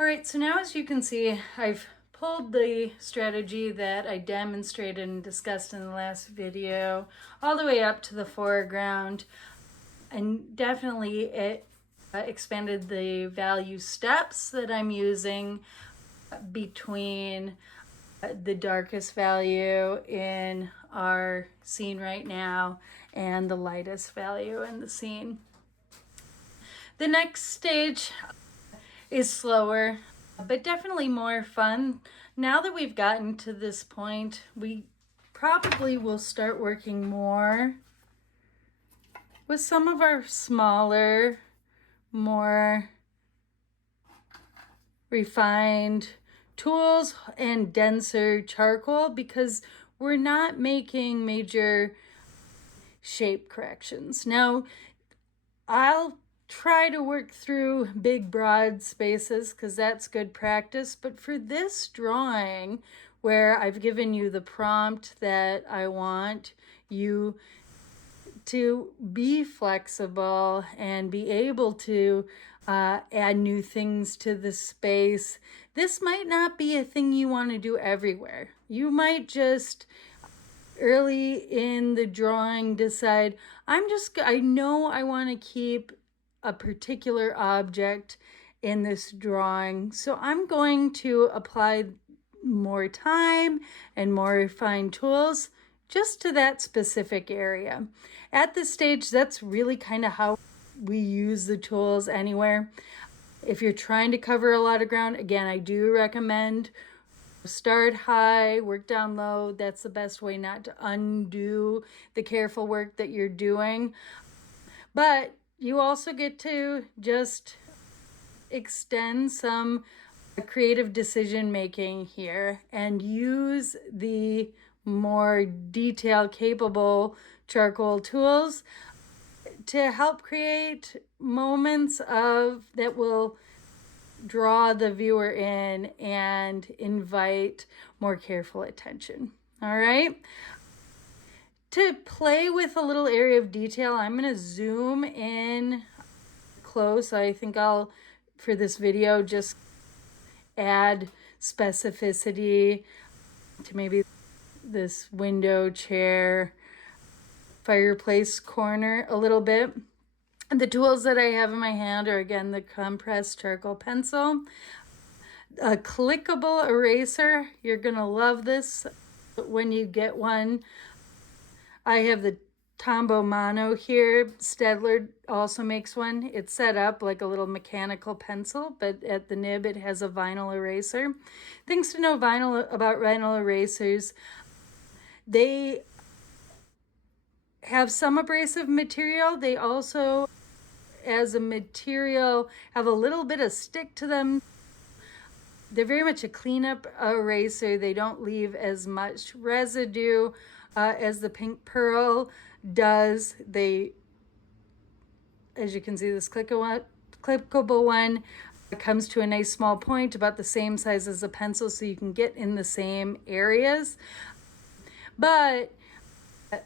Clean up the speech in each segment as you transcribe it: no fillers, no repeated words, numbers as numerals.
All right, so now as you can see, I've pulled the strategy that I demonstrated and discussed in the last video all the way up to the foreground, and definitely it expanded the value steps that I'm using between the darkest value in our scene right now and the lightest value in the scene. The next stage is slower, but definitely more fun. Now that we've gotten to this point, we probably will start working more with some of our smaller, more refined tools and denser charcoal, because we're not making major shape corrections. Now, I'll try to work through big broad spaces because that's good practice, but for this drawing where I've given you the prompt that I want you to be flexible and be able to add new things to the space, this might not be a thing you want to do everywhere. You might just early in the drawing decide, I know I want to keep a particular object in this drawing, so I'm going to apply more time and more refined tools just to that specific area. At this stage, that's really kind of how we use the tools anywhere. If you're trying to cover a lot of ground, again, I do recommend start high, work down low. That's the best way not to undo the careful work that you're doing. But you also get to just extend some creative decision making here and use the more detail capable charcoal tools to help create moments of that will draw the viewer in and invite more careful attention. All right. To play with a little area of detail, I'm going to zoom in close. I think I'll, for this video, just add specificity to maybe this window, chair, fireplace corner a little bit. The tools that I have in my hand are, again, the compressed charcoal pencil, a clickable eraser. You're going to love this when you get one. I have the Tombow Mono here. Staedtler also makes one. It's set up like a little mechanical pencil, but at the nib it has a vinyl eraser. Things to know about vinyl erasers: they have some abrasive material. They also, as a material, have a little bit of stick to them. They're very much a cleanup eraser. They don't leave as much residue as the Pink Pearl does. They, as you can see, this clickable one comes to a nice small point, about the same size as a pencil, so you can get in the same areas. But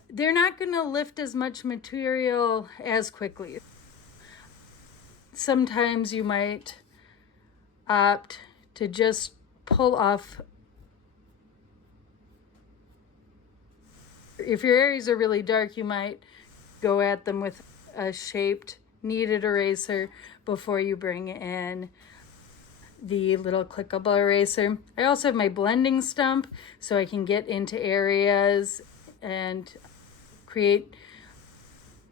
they're not going to lift as much material as quickly. Sometimes you might opt to just pull off. If your areas are really dark, you might go at them with a shaped kneaded eraser before you bring in the little clickable eraser. I also have my blending stump, so I can get into areas and create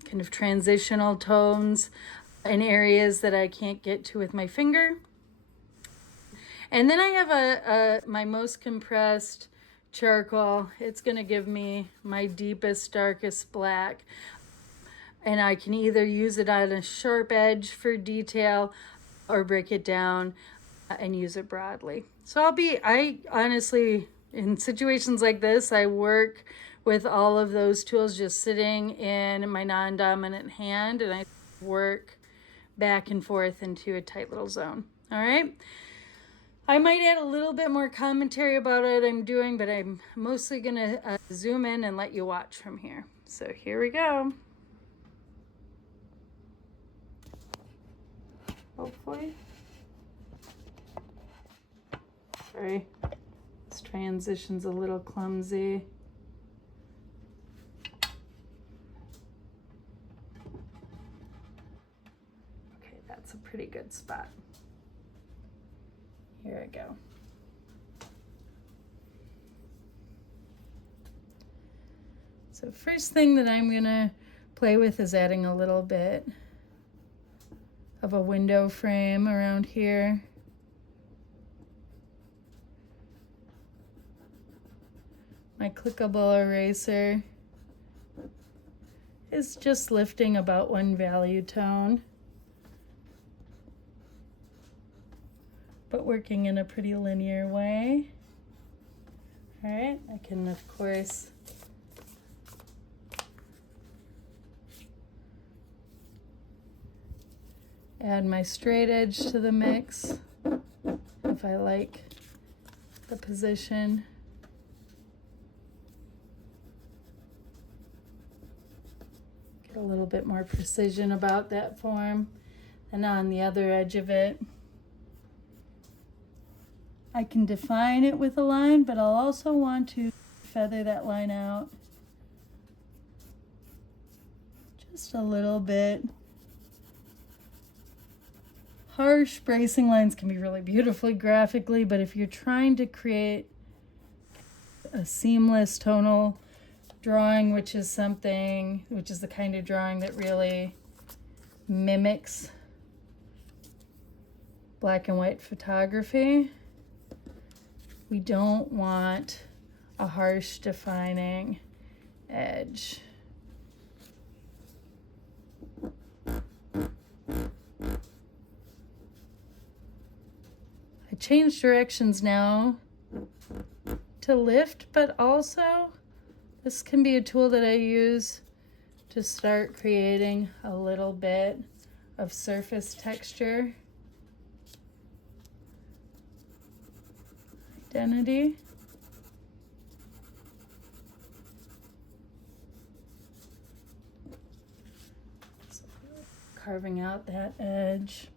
kind of transitional tones in areas that I can't get to with my finger. And then I have my most compressed charcoal. It's going to give me my deepest, darkest black. And I can either use it on a sharp edge for detail or break it down and use it broadly. So I honestly, in situations like this, I work with all of those tools just sitting in my non-dominant hand, and I work back and forth into a tight little zone. All right. I might add a little bit more commentary about what I'm doing, but I'm mostly going to zoom in and let you watch from here. So here we go. Hopefully. Sorry, this transition's a little clumsy. Okay, that's a pretty good spot. Here I go. So first thing that I'm gonna play with is adding a little bit of a window frame around here. My clickable eraser is just lifting about one value tone, but working in a pretty linear way. All right, I can of course add my straight edge to the mix if I like the position. Get a little bit more precision about that form. And on the other edge of it, I can define it with a line, but I'll also want to feather that line out just a little bit. Harsh bracing lines can be really beautifully graphically, but if you're trying to create a seamless tonal drawing, which is the kind of drawing that really mimics black and white photography, we don't want a harsh defining edge. I change directions now to lift, but also this can be a tool that I use to start creating a little bit of surface texture identity. So carving out that edge.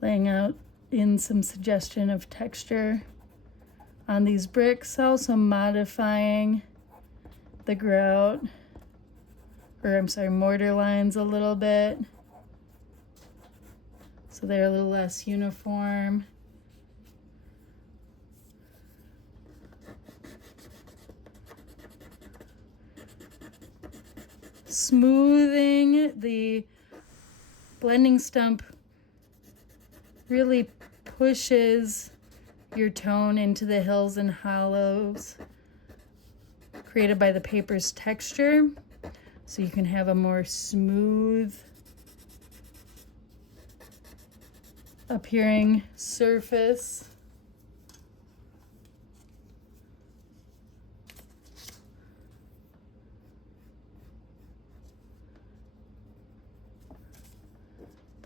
Laying out in some suggestion of texture on these bricks, also modifying the grout, mortar lines a little bit, so they're a little less uniform. Smoothing the blending stump really pushes your tone into the hills and hollows created by the paper's texture, so you can have a more smooth appearing surface.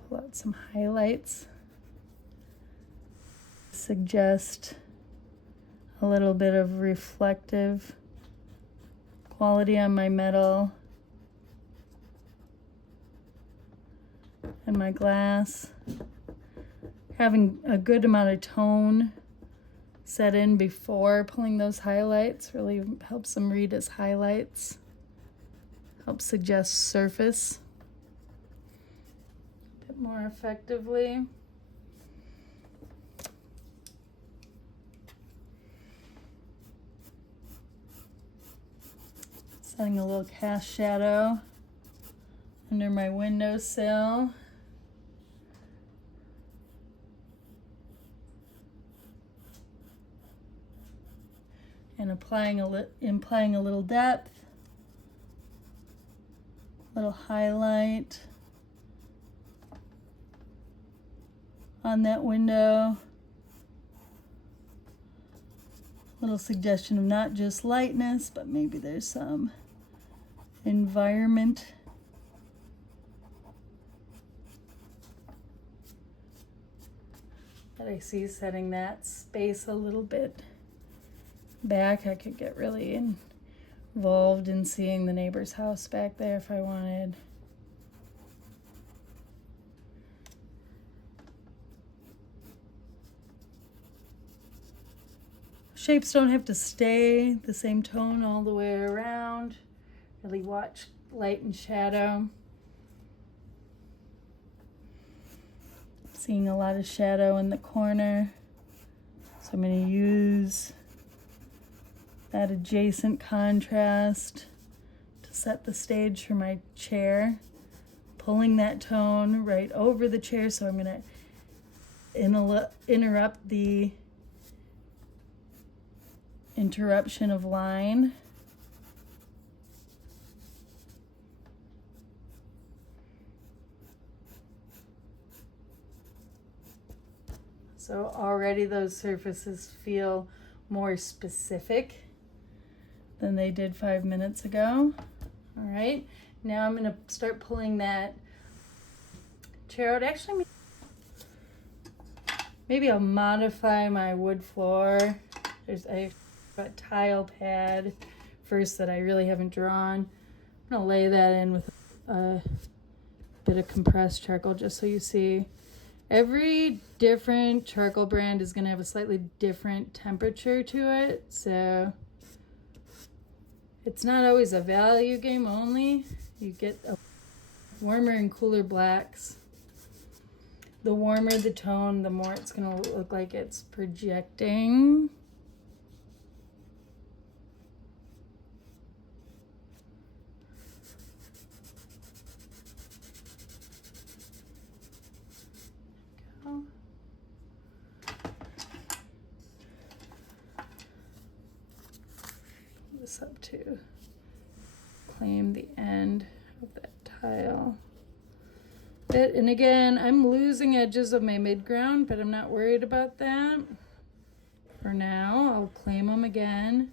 Pull out some highlights. Suggest a little bit of reflective quality on my metal and my glass. Having a good amount of tone set in before pulling those highlights really helps them read as highlights, helps suggest surface a bit more effectively. Setting a little cast shadow under my windowsill. And implying a little depth, a little highlight on that window. Little suggestion of not just lightness, but maybe there's some environment. That I see setting that space a little bit back. I could get really involved in seeing the neighbor's house back there if I wanted. Shapes don't have to stay the same tone all the way around. Really watch light and shadow. Seeing a lot of shadow in the corner. So I'm going to use that adjacent contrast to set the stage for my chair. Pulling that tone right over the chair, so I'm going to interrupt the interruption of line. So already those surfaces feel more specific than they did 5 minutes ago. All right, now I'm going to start pulling that chair out. Actually, maybe I'll modify my wood floor. There's a tile pad first that I really haven't drawn. I'm going to lay that in with a bit of compressed charcoal just so you see. Every different charcoal brand is going to have a slightly different temperature to it, so it's not always a value game only. You get a warmer and cooler blacks. The warmer the tone, the more it's going to look like it's projecting. This up to claim the end of that tile bit. And again, I'm losing edges of my midground, but I'm not worried about that for now. I'll claim them again.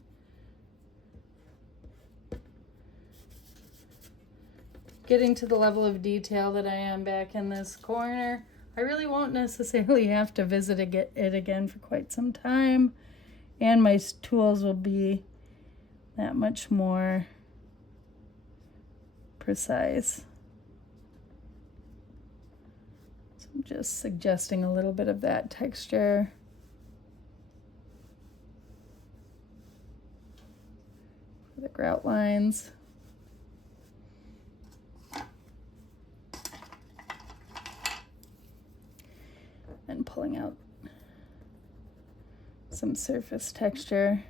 Getting to the level of detail that I am back in this corner, I really won't necessarily have to visit it again for quite some time, and my tools will be that much more precise. So I'm just suggesting a little bit of that texture. For the grout lines. And pulling out some surface texture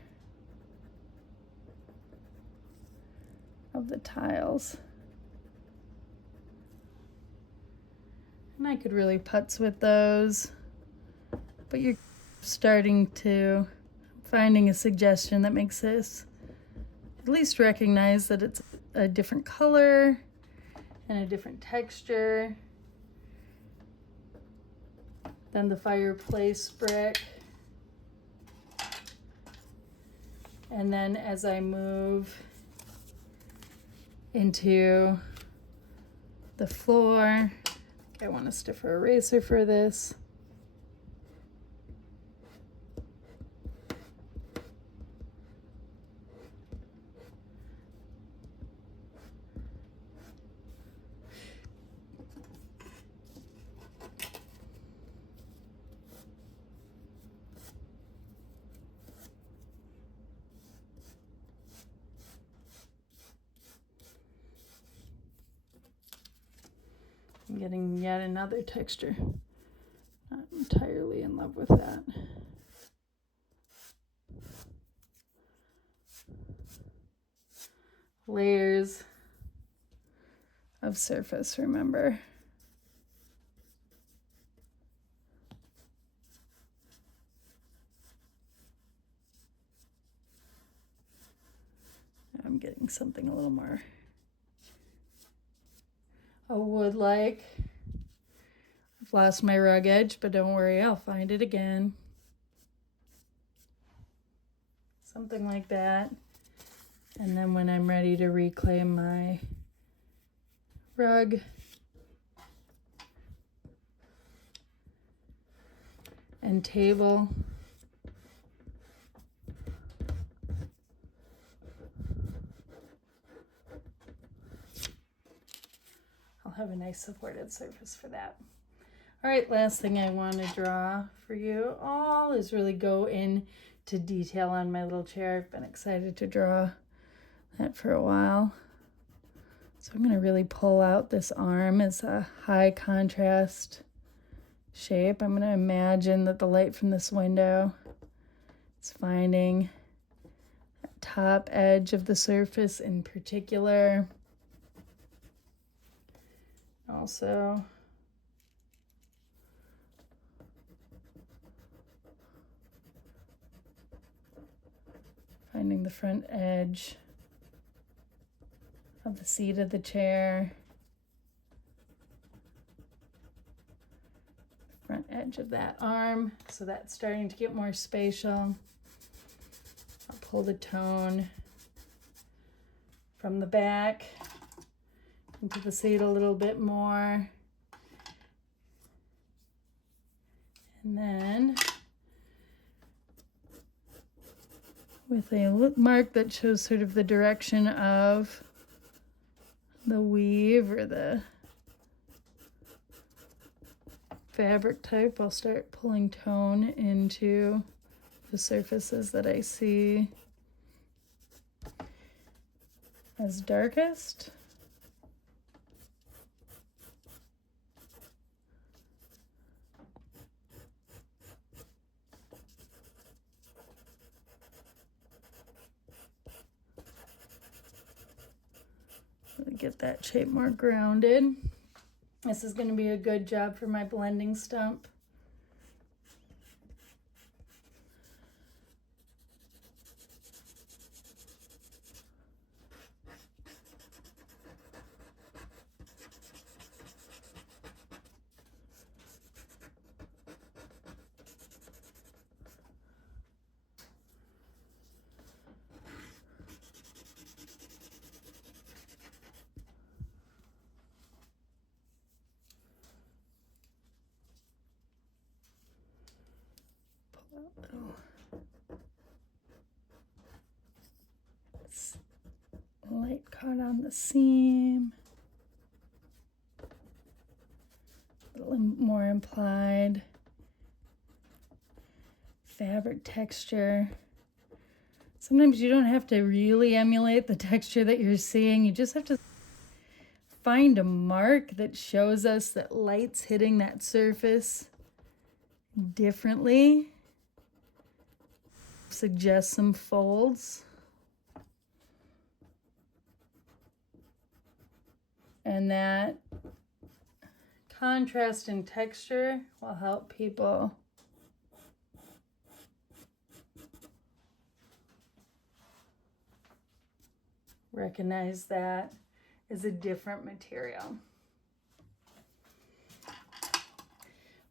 of the tiles. And I could really putz with those, but you're starting to finding a suggestion that makes this at least recognize that it's a different color and a different texture than the fireplace brick. And then as I move into the floor, I want a stiffer eraser for this. I'm getting yet another texture. Not entirely in love with that. Layers of surface, remember. I'm getting something a little more a wood-like. I've lost my rug edge, but don't worry, I'll find it again. Something like that. And then when I'm ready to reclaim my rug, and table, have a nice supported surface for that. All right, last thing I want to draw for you all is really go into detail on my little chair. I've been excited to draw that for a while. So I'm going to really pull out this arm as a high contrast shape. I'm going to imagine that the light from this window is finding the top edge of the surface in particular. Also, finding the front edge of the seat of the chair, front edge of that arm, so that's starting to get more spatial. I'll pull the tone from the back into the seat a little bit more. And then with a mark that shows sort of the direction of the weave or the fabric type, I'll start pulling tone into the surfaces that I see as darkest. Really get that shape more grounded. This is going to be a good job for my blending stump. Light caught on the seam, a little more implied fabric texture. Sometimes you don't have to really emulate the texture that you're seeing. You just have to find a mark that shows us that light's hitting that surface differently. Suggest some folds. And that contrast in texture will help people recognize that is a different material.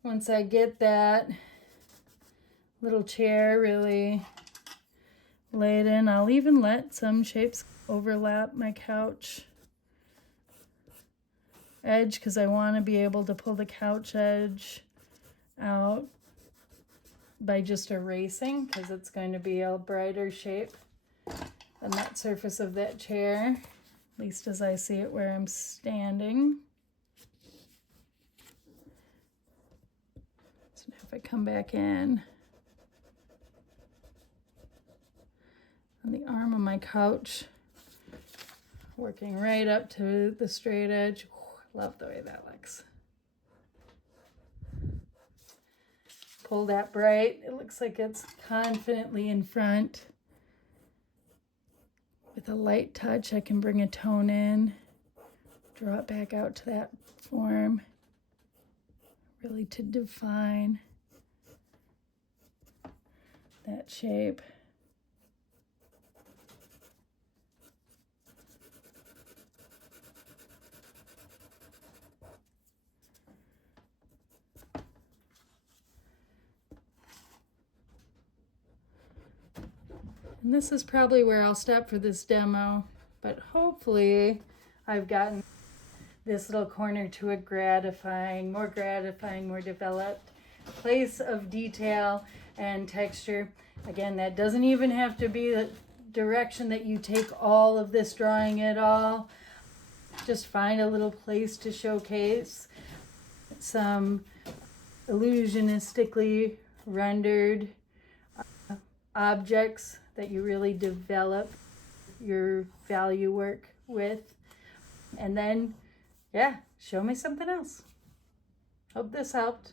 Once I get that little chair really laid in, I'll even let some shapes overlap my couch edge because I want to be able to pull the couch edge out by just erasing, because it's going to be a brighter shape than that surface of that chair, at least as I see it where I'm standing. So now if I come back in on the arm of my couch, working right up to the straight edge. Love the way that looks. Pull that bright. It looks like it's confidently in front. With a light touch, I can bring a tone in, draw it back out to that form, really to define that shape. And this is probably where I'll stop for this demo, but hopefully I've gotten this little corner to a gratifying, more developed place of detail and texture. Again, that doesn't even have to be the direction that you take all of this drawing at all. just find a little place to showcase some illusionistically rendered objects that you really develop your value work with. And then, yeah, show me something else. Hope this helped.